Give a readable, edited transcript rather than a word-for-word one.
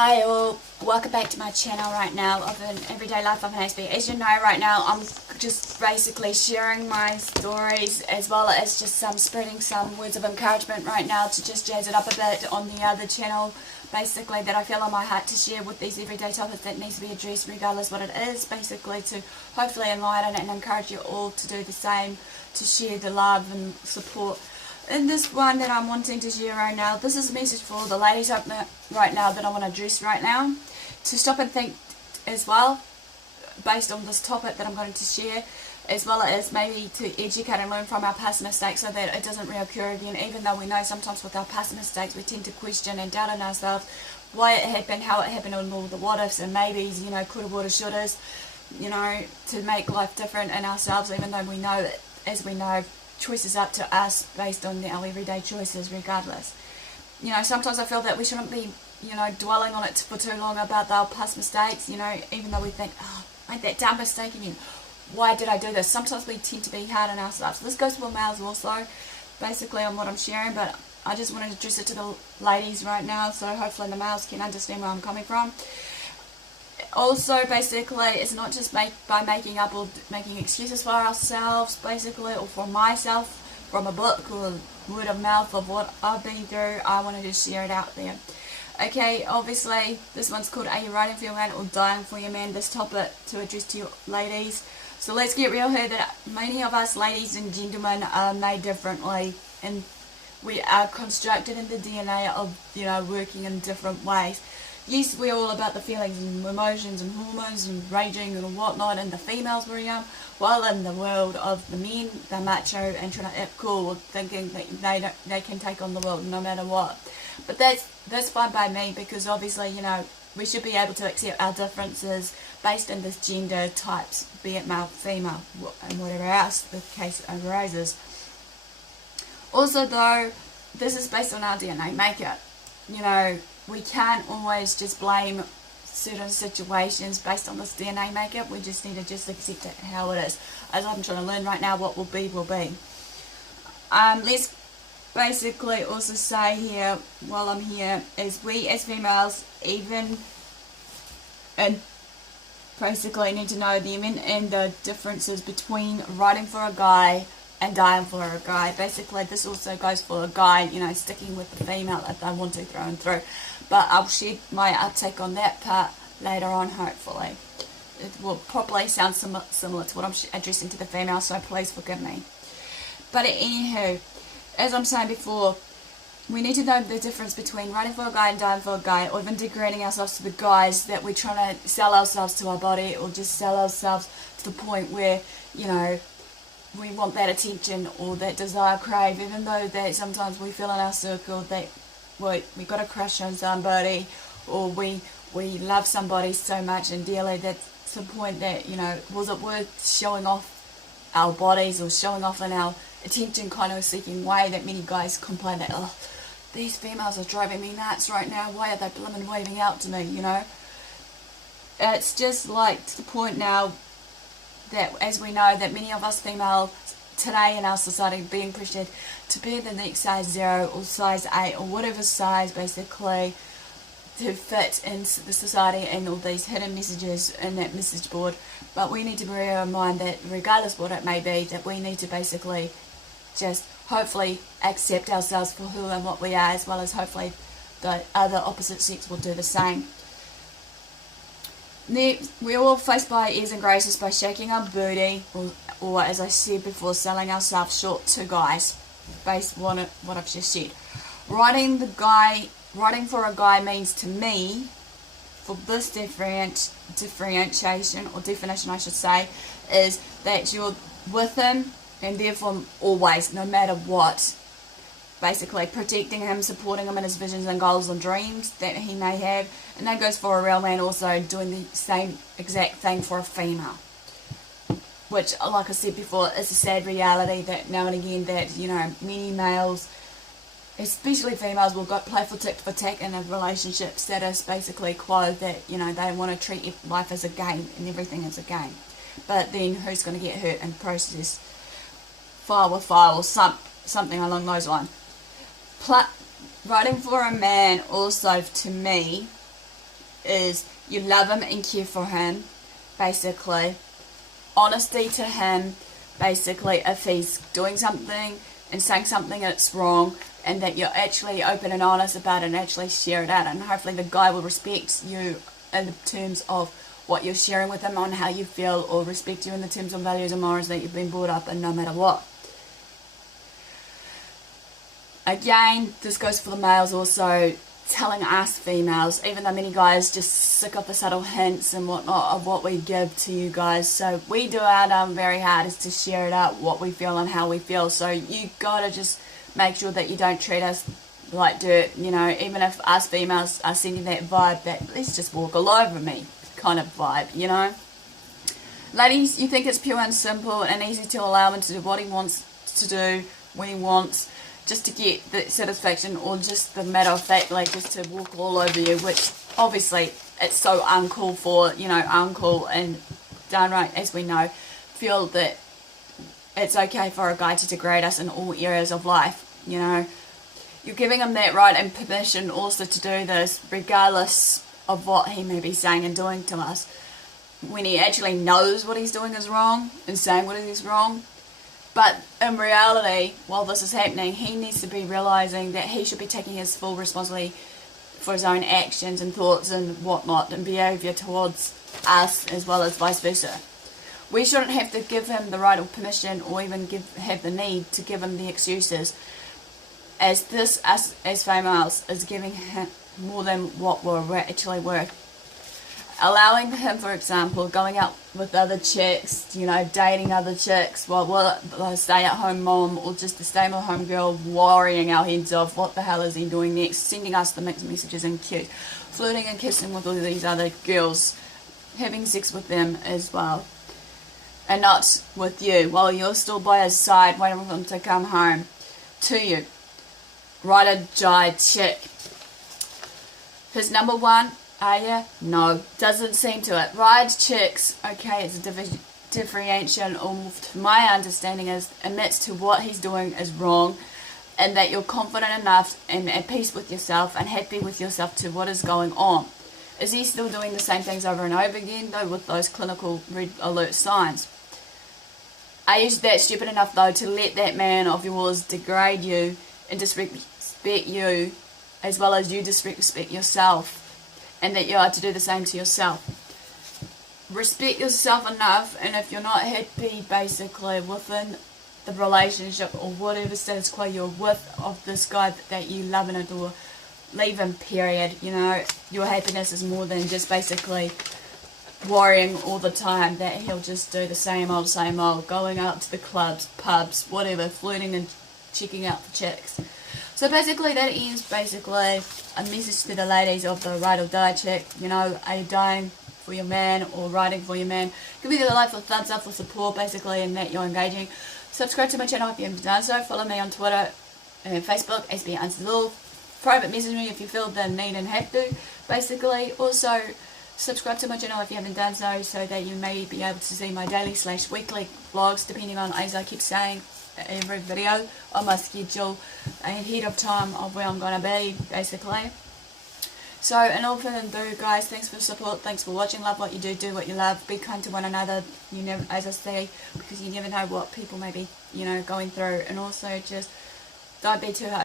Hi all, welcome back to my channel right now of an everyday life of an Aspie. As you know, right now I'm just basically sharing my stories as well as just spreading some words of encouragement right now to just jazz it up a bit on the other channel, basically, that I feel on my heart to share with these everyday topics that needs to be addressed regardless what it is, basically to hopefully enlighten and encourage you all to do the same, to share the love and support. In this one that I'm wanting to share right now, this is a message for the ladies up there right now that I want to address right now, to stop and think as well, based on this topic that I'm going to share, as well as maybe to educate and learn from our past mistakes so that it doesn't reoccur again, even though we know sometimes with our past mistakes we tend to question and doubt in ourselves why it happened, how it happened, and all the what ifs and maybes, you know, coulda, woulda, shouldas, you know, to make life different in ourselves, even though we know that, as we know, choices up to us based on our everyday choices regardless. You know, sometimes I feel that we shouldn't be, you know, dwelling on it for too long about our past mistakes, you know, even though we think, oh, I made that dumb mistake again, why did I do this? Sometimes we tend to be hard on ourselves. This goes for males also, basically, on what I'm sharing, but I just want to address it to the ladies right now, so hopefully the males can understand where I'm coming from. Also, basically, it's not just by making up or making excuses for ourselves, basically, or for myself, from a book or word of mouth of what I've been through. I wanted to share it out there. Okay, obviously, this one's called Are You Riding for Your Man or Dying for Your Man? This topic to address to you ladies. So let's get real here that many of us ladies and gentlemen are made differently, and we are constructed in the DNA of, you know, working in different ways. Yes, we're all about the feelings and emotions and hormones and raging and whatnot, and the females very young, while in the world of the men, they're macho and trying to act cool, thinking that they can take on the world no matter what. But that's fine by me, because obviously, you know, we should be able to accept our differences based on this gender types, be it male, female, and whatever else the case arises. Also though, this is based on our DNA makeup. You know, we can't always just blame certain situations based on this DNA makeup. We just need to just accept it how it is. As I'm trying to learn right now, what will be, will be. Let's basically also say here, while I'm here, is we as females, even, and basically need to know the and the differences between riding for a guy and dying for a guy. Basically, this also goes for a guy, you know, sticking with the female if they want to through and through. But I'll share my outtake on that part later on, hopefully. It will probably sound similar to what I'm addressing to the female, so please forgive me. But anywho, as I'm saying before, we need to know the difference between riding for a guy and dying for a guy, or even degrading ourselves to the guys that we're trying to sell ourselves to our body, or just sell ourselves to the point where, you know, we want that attention or that desire crave, even though that sometimes we feel in our circle that we got a crush on somebody, or we love somebody so much and dearly that to the point that, you know, was it worth showing off our bodies or showing off in our attention kind of seeking way, that many guys complain that, oh, these females are driving me nuts right now, why are they blooming waving out to me, you know. It's just like to the point now that, as we know, that many of us females today in our society are being pressured to be the next size 0 or size 8 or whatever size, basically, to fit in the society and all these hidden messages in that message board. But we need to bear in mind that regardless what it may be, that we need to basically just hopefully accept ourselves for who and what we are, as well as hopefully the other opposite sex will do the same. Next, we're all faced by airs and graces by shaking our booty, or as I said before, selling ourselves short to guys, based on what I've just said. Riding for a guy means to me, for this differentiation, or definition I should say, is that you're with him, and therefore always, no matter what. Basically protecting him, supporting him in his visions and goals and dreams that he may have. And that goes for a real man also, doing the same exact thing for a female. Which, like I said before, is a sad reality that now and again that, you know, many males, especially females, will play for tit for tat in a relationship status, basically quo, that, you know, they want to treat life as a game and everything as a game. But then who's going to get hurt in the process? File with file, or something along those lines. Riding for a man also, to me, is you love him and care for him, basically. Honesty to him, basically, if he's doing something and saying something that's wrong, and that you're actually open and honest about it and actually share it out, and hopefully the guy will respect you in terms of what you're sharing with him on how you feel, or respect you in the terms of values and morals that you've been brought up in, no matter what. Again, this goes for the males also, telling us females, even though many guys just sick of the subtle hints and whatnot of what we give to you guys. So we do our very hardest to share it out, what we feel and how we feel. So you gotta just make sure that you don't treat us like dirt, you know, even if us females are sending that vibe that let's just walk all over me kind of vibe, you know. Ladies, you think it's pure and simple and easy to allow him to do what he wants to do when he wants, just to get the satisfaction, or just the matter of fact, like just to walk all over you, which obviously it's so uncalled for, you know, uncool and downright, as we know, feel that it's okay for a guy to degrade us in all areas of life, you know. You're giving him that right and permission also to do this, regardless of what he may be saying and doing to us, when he actually knows what he's doing is wrong and saying what is wrong. But in reality, while this is happening, he needs to be realizing that he should be taking his full responsibility for his own actions and thoughts and whatnot and behaviour towards us, as well as vice versa. We shouldn't have to give him the right or permission, or even have the need to give him the excuses, as this, us as females, is giving him more than what we're actually worth. Allowing him, for example, going out with other chicks, you know, dating other chicks while we're a stay-at-home mom, or just a stay-at-home girl, worrying our heads off, what the hell is he doing next, sending us the mixed messages and flirting and kissing with all these other girls, having sex with them as well, and not with you, while you're still by his side waiting for him to come home to you. Ride or die chick. His number one, are you? No. Doesn't seem to it. Ride chicks, okay, it's a differentiation, or to my understanding is, admits to what he's doing is wrong, and that you're confident enough and at peace with yourself and happy with yourself to what is going on. Is he still doing the same things over and over again, though, with those clinical red alert signs? Are you that stupid enough, though, to let that man of yours degrade you and disrespect you, as well as you disrespect yourself, and that you are to do the same to yourself? Respect yourself enough, and if you're not happy basically within the relationship or whatever status quo you're with of this guy that you love and adore, leave him, period. You know, your happiness is more than just basically worrying all the time that he'll just do the same old, going out to the clubs, pubs, whatever, flirting and checking out the chicks. So basically that ends basically a message to the ladies of the ride or die chick. You know, are you dying for your man or riding for your man? Give me the like or thumbs up for support basically, and that you're engaging. Subscribe to my channel if you haven't done so. Follow me on Twitter and Facebook, AspieAnswersAll. Private message me if you feel the need and have to basically. Also subscribe to my channel if you haven't done so, so that you may be able to see my daily / weekly vlogs, depending on, as I keep saying, every video on my schedule ahead of time of where I'm going to be basically. So in all further ado, guys, thanks for the support, thanks for watching. Love what you do, do what you love, be kind to one another, you never, as I say, because you never know what people may be, you know, going through. And also just don't be too hard.